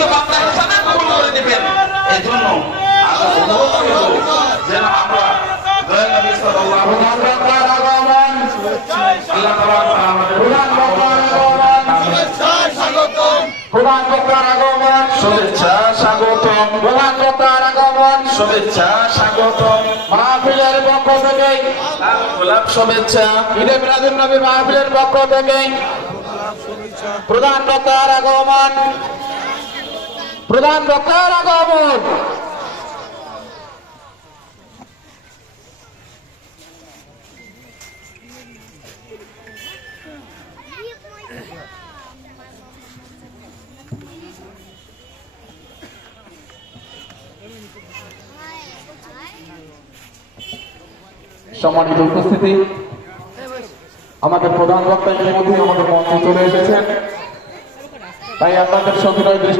আমাদেরকে বান্দা হিসাবে কবুল করে দিবেন। এই জন্য আমরা অনুরোধ করব যেন আমরা দয়াল নবী সাল্লাল্লাহু আলাইহি ওয়াসাল্লামের আগমন আল্লাহ তাআলা আমাদের প্রধান বক্তার আগমন শুভেচ্ছা স্বাগতম, প্রধান বক্তার আগমন শুভেচ্ছা স্বাগতম, প্রধান বক্তার আগমন শুভেচ্ছা স্বাগতম। মাহফিলের পক্ষ থেকে লাল গোলাপ শুভেচ্ছা, ঈদে মিলাদুন নবীর মাহফিলের পক্ষ থেকে প্রধান বক্তার আগমন, প্রধান বক্তার আগমন। সম্মানিত উপস্থিতি, আমাদের প্রধান বক্তা ইতিমধ্যে আমাদের মঞ্চে চলে এসেছেন, তাই আপনাদের সবিনয় দৃষ্টি